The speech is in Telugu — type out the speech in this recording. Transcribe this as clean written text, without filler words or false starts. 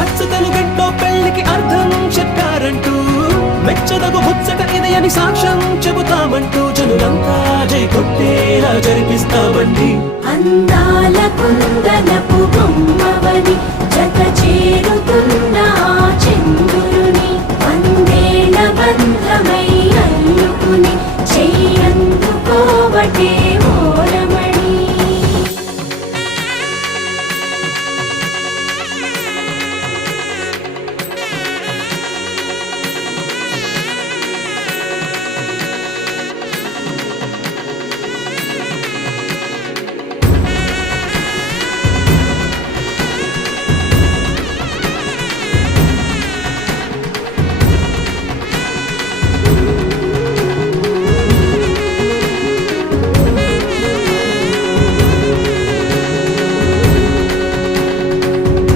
అచ్చు తెలుగింట్లో పెళ్లికి అర్థం చెప్పారంటూ మెచ్చదగు ముచ్చట ఇది అని సాక్ష్యం చెబుతామంటూ జనులంతా జై కొట్టేలా జరిపిస్తామండి. అందాల కుందనపు బొమ్మవని